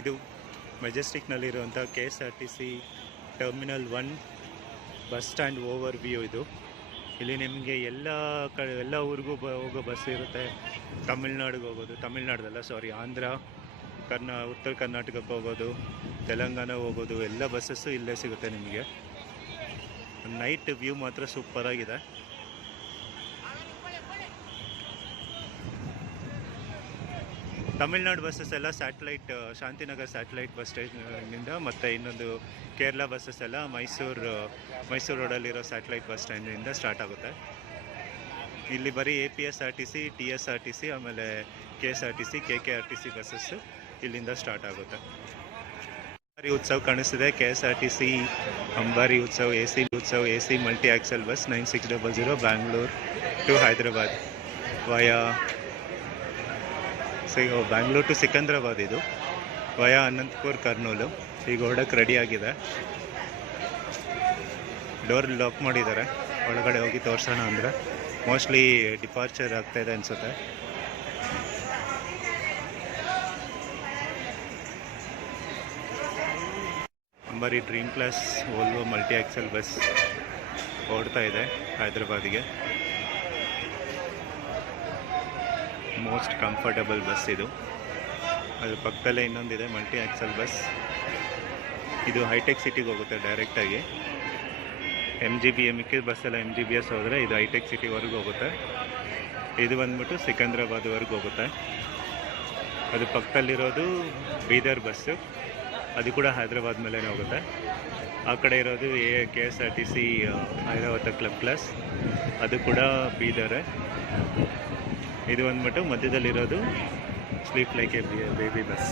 ಇದು ಮೆಜೆಸ್ಟಿಕ್ನಲ್ಲಿರುವಂಥ KSRTC terminal 1 bus stand over view. ಇದು ಇಲ್ಲಿ ನಿಮಗೆ ಎಲ್ಲ ಊರಿಗೂ ಹೋಗೋ ಬಸ್ ಇರುತ್ತೆ. ತಮಿಳ್ನಾಡಿಗೆ ಹೋಗೋದು, ಆಂಧ್ರ, ಉತ್ತರ ಕರ್ನಾಟಕಕ್ಕೆ ಹೋಗೋದು, ತೆಲಂಗಾಣ ಹೋಗೋದು, ಎಲ್ಲ ಬಸ್ಸಸ್ಸು ಇಲ್ಲೇ ಸಿಗುತ್ತೆ ನಿಮಗೆ. ನೈಟ್ ವ್ಯೂ ಮಾತ್ರ ಸೂಪರಾಗಿದೆ. ತಮಿಳ್ನಾಡು ಬಸ್ಸಸ್ ಎಲ್ಲ ಸ್ಯಾಟಲೈಟ್ ಶಾಂತಿನಗರ್ ಸ್ಯಾಟಲೈಟ್ ಬಸ್ ಸ್ಟ್ಯಾಂಡಿಂದ, ಮತ್ತು ಇನ್ನೊಂದು ಕೇರಳ ಬಸ್ಸಸ್ ಎಲ್ಲ ಮೈಸೂರು ರೋಡಲ್ಲಿರೋ ಸ್ಯಾಟಲೈಟ್ ಬಸ್ ಸ್ಟ್ಯಾಂಡಿಂದ ಸ್ಟಾರ್ಟ್ ಆಗುತ್ತೆ. ಇಲ್ಲಿ ಬರೀ APSRTC, TSRTC, ಆಮೇಲೆ KSRTC, KKRTC ಬಸ್ಸಸ್ಸು ಇಲ್ಲಿಂದ ಸ್ಟಾರ್ಟ್ ಆಗುತ್ತೆ. ಅಂಬಾರಿ ಉತ್ಸವ ಕಾಣಿಸ್ತಿದೆ. KSRTC Ambari Utsav AC multi axle bus 9600 Bangalore to Hyderabad via Bangalore to Secunderabad. ಇದು ವಯಾ ಅನಂತಪುರ್, ಕರ್ನೂಲು. ಈಗ ಹೊರಡಕ್ಕೆ ರೆಡಿ ಆಗಿದೆ. ಡೋರ್ ಲಾಕ್ ಮಾಡಿದ್ದಾರೆ. ಒಳಗಡೆ ಹೋಗಿ ತೋರಿಸೋಣ ಅಂದರೆ ಮೋಸ್ಟ್ಲಿ ಡಿಪಾರ್ಚರ್ ಆಗ್ತಾಯಿದೆ ಅನಿಸುತ್ತೆ. ಅಂಬಾರಿ dream plus Volvo multi axle bus ಓಡ್ತಾ ಇದೆ ಹೈದರಾಬಾದಿಗೆ. ಮೋಸ್ಟ್ ಕಂಫರ್ಟಬಲ್ ಬಸ್ ಇದು. ಅದ್ರ ಪಕ್ಕದಲ್ಲೇ ಇನ್ನೊಂದಿದೆ ಮಲ್ಟಿ ಆಕ್ಸೆಲ್ ಬಸ್. ಇದು ಹೈಟೆಕ್ ಸಿಟಿಗೆ ಹೋಗುತ್ತೆ ಡೈರೆಕ್ಟಾಗಿ. ಮಿಕ್ಕಿದ ಬಸ್ಸೆಲ್ಲ MGBS ಹೋದರೆ ಇದು ಹೈಟೆಕ್ ಸಿಟಿವರೆಗೂ ಹೋಗುತ್ತೆ. ಇದು ಬಂದ್ಬಿಟ್ಟು ಸಿಕಂದ್ರಾಬಾದ್ವರೆಗೂ ಹೋಗುತ್ತೆ. ಅದು ಪಕ್ಕದಲ್ಲಿರೋದು ಬೀದರ್ ಬಸ್ಸು, ಅದು ಕೂಡ ಹೈದರಾಬಾದ್ ಮೇಲೇ ಹೋಗುತ್ತೆ. ಆ ಕಡೆ ಇರೋದು KSRTC ಐರಾವತ ಕ್ಲಬ್ ಪ್ಲಸ್, ಅದು ಕೂಡ ಬೀದರೇ. ಇದು ಬಂದ್ಬಿಟ್ಟು ಮಧ್ಯದಲ್ಲಿರೋದು sleep like a baby bus.